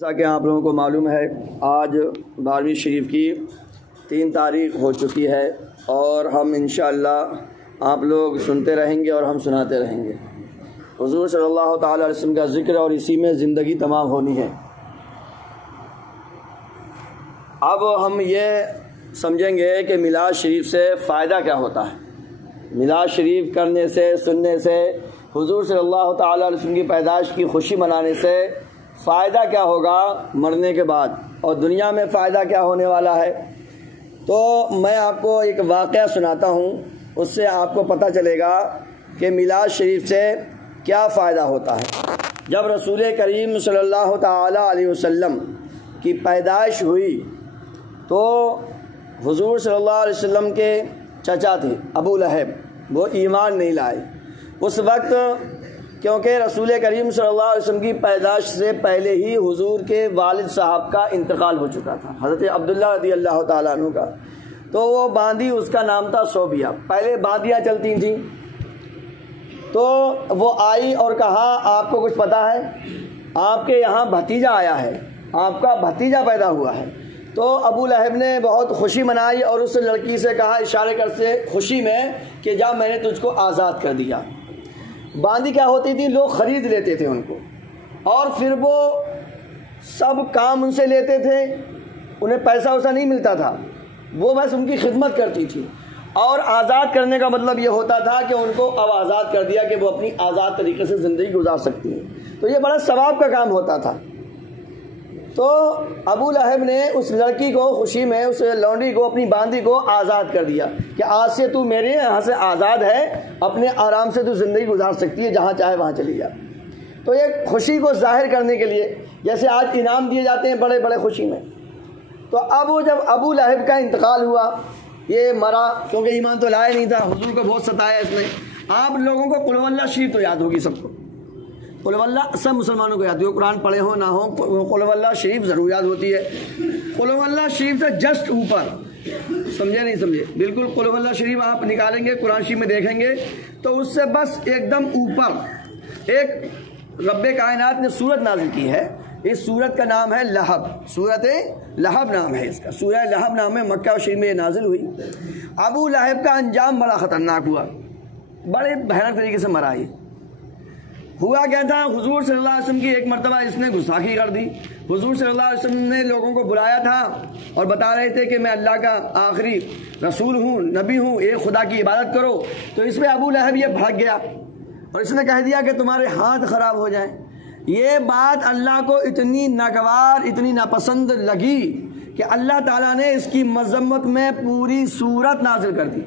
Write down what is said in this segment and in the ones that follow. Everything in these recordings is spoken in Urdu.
جیسا کہ آپ لوگوں کو معلوم ہے آج 12ویں شریف کی 3 تاریخ ہو چکی ہے اور ہم انشاءاللہ آپ لوگ سنتے رہیں گے اور ہم سناتے رہیں گے۔ حضور صلی اللہ تعالیٰ علیہ وسلم کا ذکر اور اسی میں زندگی تمام ہونی ہے۔ اب ہم یہ سمجھیں گے کہ میلاد شریف سے فائدہ کیا ہوتا ہے۔ میلاد شریف کرنے سے، سننے سے، حضور صلی اللہ تعالیٰ علیہ وسلم کی پیدائش کی خوشی منانے سے فائدہ کیا ہوگا مرنے کے بعد، اور دنیا میں فائدہ کیا ہونے والا ہے۔ تو میں آپ کو ایک واقعہ سناتا ہوں، اس سے آپ کو پتہ چلے گا کہ میلاد شریف سے کیا فائدہ ہوتا ہے۔ جب رسول کریم صلی اللہ تعالیٰ علیہ وسلم کی پیدائش ہوئی تو حضور صلی اللہ علیہ وسلم کے چچا تھے ابو لہب، وہ ایمان نہیں لائے اس وقت، کیونکہ رسول کریم صلی اللہ علیہ وسلم کی پیدائش سے پہلے ہی حضور کے والد صاحب کا انتقال ہو چکا تھا، حضرت عبداللہ رضی اللہ تعالیٰ عنہ کا۔ تو وہ باندی، اس کا نام تھا صوبیہ، پہلے باندیاں چلتی تھیں۔ تو وہ آئی اور کہا آپ کو کچھ پتہ ہے، آپ کے یہاں بھتیجا آیا ہے، آپ کا بھتیجا پیدا ہوا ہے۔ تو ابو لہب نے بہت خوشی منائی اور اس لڑکی سے کہا اشارے کر سے خوشی میں کہ جا میں نے تجھ کو آزاد کر دیا۔ باندی کیا ہوتی تھی، لوگ خرید لیتے تھے ان کو اور پھر وہ سب کام ان سے لیتے تھے، انہیں پیسہ ویسا نہیں ملتا تھا، وہ بس ان کی خدمت کرتی تھی۔ اور آزاد کرنے کا مطلب یہ ہوتا تھا کہ ان کو اب آزاد کر دیا کہ وہ اپنی آزاد طریقے سے زندگی گزار سکتی ہیں، تو یہ بڑا ثواب کا کام ہوتا تھا۔ تو ابو لہب نے اس لڑکی کو خوشی میں، اس لونڈی کو، اپنی باندی کو آزاد کر دیا کہ آج سے تو میرے یہاں سے آزاد ہے، اپنے آرام سے تو زندگی گزار سکتی ہے، جہاں چاہے وہاں چلی جا۔ تو یہ خوشی کو ظاہر کرنے کے لیے، جیسے آج انعام دیے جاتے ہیں بڑے بڑے خوشی میں۔ تو اب وہ جب ابو لہب کا انتقال ہوا، یہ مرا، کیونکہ ایمان تو لایا نہیں تھا، حضور کو بہت ستایا اس نے۔ آپ لوگوں کو قل واللہ شریف تو یاد ہوگی، سب کو قل واللہ، سب مسلمانوں کو یاد ہوگی، قرآن پڑھے ہوں نہ ہوں، قل واللہ شریف ضرور یاد ہوتی ہے۔ قل واللہ شریف سے جسٹ اوپر، سمجھے نہیں سمجھے، بالکل قل واللہ شریف آپ نکالیں گے قرآن شریف میں دیکھیں گے تو اس سے بس ایک دم اوپر ایک رب کائنات نے سورت نازل کی ہے۔ اس سورت کا نام ہے لہب، سورت لہب نام ہے اس کا، سورہ لہب نام ہے، مکہ و شریف میں یہ نازل ہوئی۔ ابو لہب کا انجام بڑا خطرناک ہوا، بڑے بھیانک طریقے سے مرا۔ ہوا کیا تھا، حضور صلی اللہ علیہ وسلم کی ایک مرتبہ اس نے گستاخی کر دی۔ حضور صلی اللہ علیہ وسلم نے لوگوں کو بلایا تھا اور بتا رہے تھے کہ میں اللہ کا آخری رسول ہوں، نبی ہوں، ایک خدا کی عبادت کرو۔ تو اس میں ابو لہب یہ بھڑک گیا اور اس نے کہہ دیا کہ تمہارے ہاتھ خراب ہو جائیں۔ یہ بات اللہ کو اتنی ناگوار، اتنی ناپسند لگی کہ اللہ تعالیٰ نے اس کی مذمت میں پوری سورت نازل کر دی،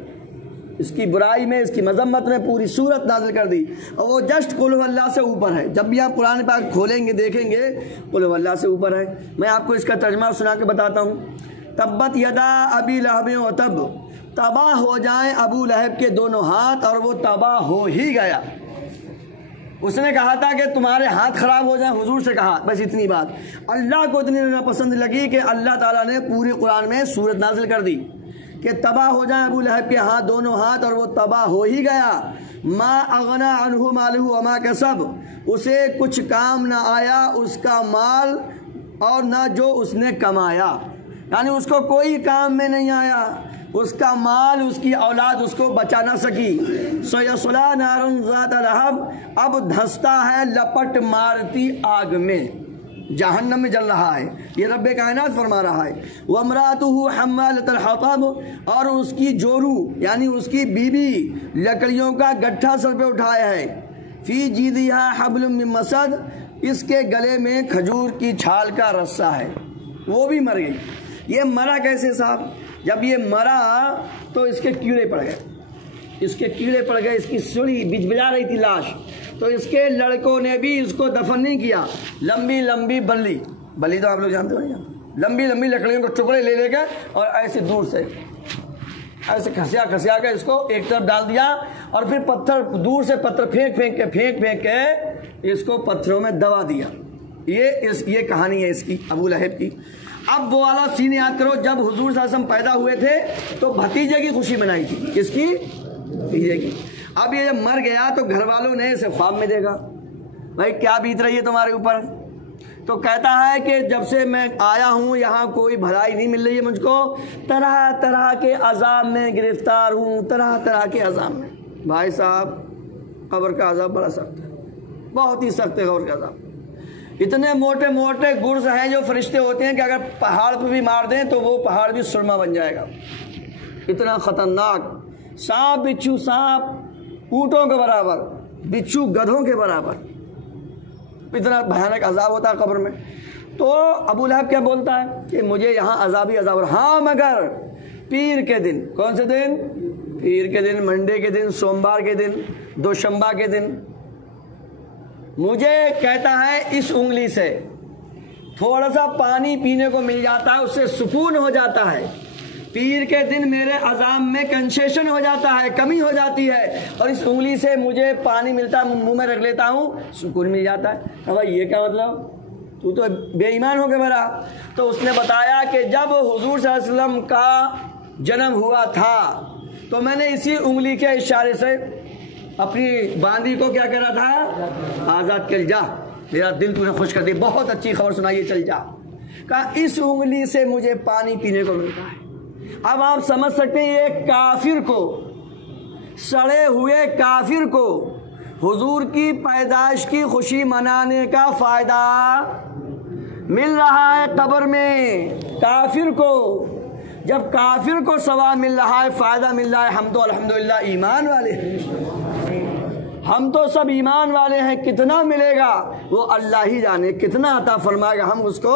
اس کی برائی میں، اس کی مذمت میں پوری سورت نازل کر دی، اور وہ جسٹ قل واللہ سے اوپر ہے۔ جب بھی آپ قرآن پاک کھولیں گے دیکھیں گے قل واللہ سے اوپر ہے۔ میں آپ کو اس کا ترجمہ سنا کے بتاتا ہوں۔ تبت یدا ابی لہب و تب، تباہ ہو جائیں ابو لہب کے دونوں ہاتھ، اور وہ تباہ ہو ہی گیا۔ اس نے کہا تھا کہ تمہارے ہاتھ خراب ہو جائیں، حضور سے کہا، بس اتنی بات۔ اللہ کو اتنی ناپسند لگی کہ اللہ تعالیٰ نے پوری قرآن میں سورت نازل کر دی کہ تباہ ہو جائیں ابو لہب کے ہاتھ، دونوں ہاتھ، اور وہ تباہ ہو ہی گیا۔ ما اغنی عنہ مالہ وما کسب، اسے کچھ کام نہ آیا اس کا مال اور نہ جو اس نے کمایا، یعنی اس کو کوئی کام میں نہیں آیا، اس کا مال، اس کی اولاد اس کو بچا نہ سکی۔ سیصلی نارا ذات لہب، اب دھنستا ہے لپٹ مارتی آگ میں، جہنم میں جل رہا ہے، یہ رب کائنات فرما رہا ہے۔ وامرأتہ حمالۃ الحطب، اور اس کی جورو یعنی اس کی بیوی لکڑیوں کا گٹھا سر پہ اٹھایا ہے۔ فی جیدہا حبل من مسد، اس کے گلے میں کھجور کی چھال کا رسہ ہے، وہ بھی مر گئی۔ یہ مرا کیسے صاحب؟ جب یہ مرا تو اس کے کیڑے پڑ گئے، اس کے کیڑے پڑ گئے، اس کی سڑی بجبجا رہی تھی لاش، تو اس کے لڑکوں نے بھی اس کو دفن نہیں کیا۔ لمبی لمبی بلی، بلی تو آپ لوگ جانتے ہو، لمبی لمبی لکڑیوں کو ٹکڑے لے لے کر اور ایسے دور سے ایسے کھسیا کھسیا کے اس کو ایک طرف ڈال دیا، اور پھر پتھر دور سے پتھر پھینک کے اس کو پتھروں میں دبا دیا۔ یہ کہانی ہے اس کی، ابو لہب کی۔ اب وہ والا سین یاد کرو، جب حضور صلی اللہ علیہ وسلم پیدا ہوئے تھے تو بھتیجے کی خوشی منائی تھی، کس کی؟ بھتیجے کی۔ اب یہ جب مر گیا تو گھر والوں نے اسے خواب میں دیکھا، بھائی کیا بیت رہی ہے تمہارے اوپر؟ تو کہتا ہے کہ جب سے میں آیا ہوں یہاں کوئی بھلائی نہیں مل رہی ہے مجھ کو، طرح طرح کے عذاب میں گرفتار ہوں، طرح طرح کے عذاب میں۔ بھائی صاحب قبر کا عذاب بڑا سخت ہے، بہت ہی سخت ہے قبر کا عذاب۔ اتنے موٹے موٹے گرز ہیں جو فرشتے ہوتے ہیں کہ اگر پہاڑ پہ بھی مار دیں تو وہ پہاڑ بھی سرما بن جائے گا، اتنا خطرناک۔ سانپ بچھو، سانپ اونٹوں کے برابر، بچھو گدھوں کے برابر، اتنا بھیانک عذاب ہوتا ہے قبر میں۔ تو ابو لہب کیا بولتا ہے کہ مجھے یہاں عذاب ہی عذاب، ہاں مگر پیر کے دن۔ کون سے دن؟ پیر کے دن، منڈے کے دن، سوموار کے دن، دوشنبہ کے دن۔ مجھے کہتا ہے اس انگلی سے تھوڑا سا پانی پینے کو مل جاتا ہے، اس سے سکون ہو جاتا ہے۔ پیر کے دن میرے عذاب میں کنسیشن ہو جاتا ہے، کمی ہو جاتی ہے، اور اس انگلی سے مجھے پانی ملتا ہے، منہ میں رکھ لیتا ہوں، سکون مل جاتا ہے۔ اب یہ کیا مطلب؟ تو بے ایمان ہو گیا میرا۔ تو اس نے بتایا کہ جب حضور صلی اللہ علیہ وسلم کا جنم ہوا تھا تو میں نے اسی انگلی کے اشارے سے اپنی باندی کو کیا کرا تھا؟ آزاد کر جا، میرا دل تو نے خوش کر دی، بہت اچھی خبر سنائیے، چل جا۔ کہا اس انگلی سے مجھے پانی پینے کو ملتا ہے۔ اب آپ سمجھ سکتے ہیں ایک کافر کو، سڑے ہوئے کافر کو حضور کی پیدائش کی خوشی منانے کا فائدہ مل رہا ہے قبر میں۔ کافر کو جب کافر کو ثواب مل رہا ہے، فائدہ مل رہا ہے، ہم تو الحمدللہ ایمان والے ہیں، ہم تو سب ایمان والے ہیں، کتنا ملے گا وہ اللہ ہی جانے، کتنا عطا فرمائے گا ہم اس کو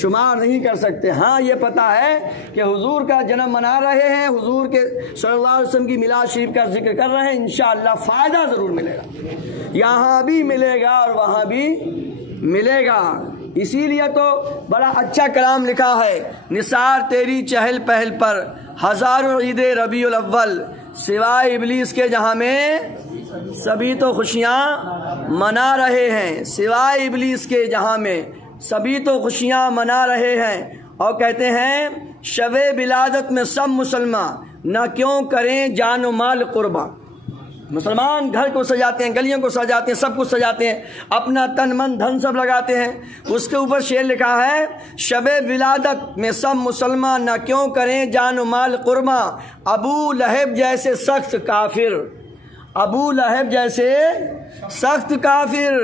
شمار نہیں کر سکتے۔ ہاں یہ پتہ ہے کہ حضور کا جنم منا رہے ہیں، حضور کے صلی اللہ علیہ وسلم کی میلاد شریف کا ذکر کر رہے ہیں، انشاءاللہ فائدہ ضرور ملے گا، یہاں بھی ملے گا اور وہاں بھی ملے گا۔ اسی لیے تو بڑا اچھا کلام لکھا ہے، نثار تیری چہل پہل پر ہزاروں عید ربیع الاول، سوائے ابلیس کے جہاں میں سبھی تو خوشیاں منا رہے ہیں، سوائے ابلیس کے جہاں میں سبھی تو خوشیاں منا رہے ہیں۔ اور کہتے ہیں شب ولادت میں سب مسلمان نہ کیوں کریں جان و مال قربان۔ مسلمان گھر کو سجاتے ہیں، گلیوں کو سجاتے ہیں، سب کچھ سجاتے ہیں، اپنا تن من دھن سب لگاتے ہیں۔ اس کے اوپر شعر لکھا ہے شب ولادت میں سب مسلمان نہ کیوں کریں جان و مال قربان، ابو لہب جیسے سخت کافر، ابو لہب جیسے سخت کافر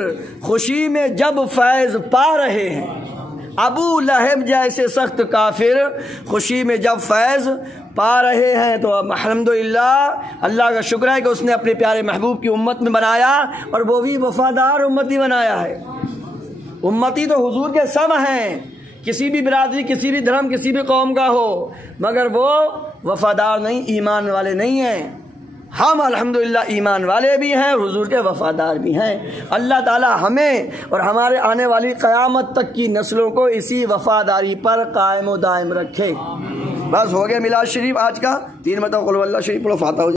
خوشی میں جب فیض پا رہے ہیں، ابو لہب جیسے سخت کافر خوشی میں جب فیض پا رہے ہیں۔ تو الحمدللہ اللہ کا شکر ہے کہ اس نے اپنے پیارے محبوب کی امت میں بنایا، اور وہ بھی وفادار امتی بنایا ہے۔ امتی تو حضور کے سب ہیں، کسی بھی برادری، کسی بھی دھرم، کسی بھی قوم کا ہو، مگر وہ وفادار نہیں، ایمان والے نہیں ہیں۔ ہم الحمدللہ ایمان والے بھی ہیں، حضور کے وفادار بھی ہیں۔ اللہ تعالی ہمیں اور ہمارے آنے والی قیامت تک کی نسلوں کو اسی وفاداری پر قائم و دائم رکھے۔ بس ہو گیا میلاد شریف آج کا، 3 مرتبہ قل ہو اللہ شریف پڑھو، فاتحہ ہو جائے۔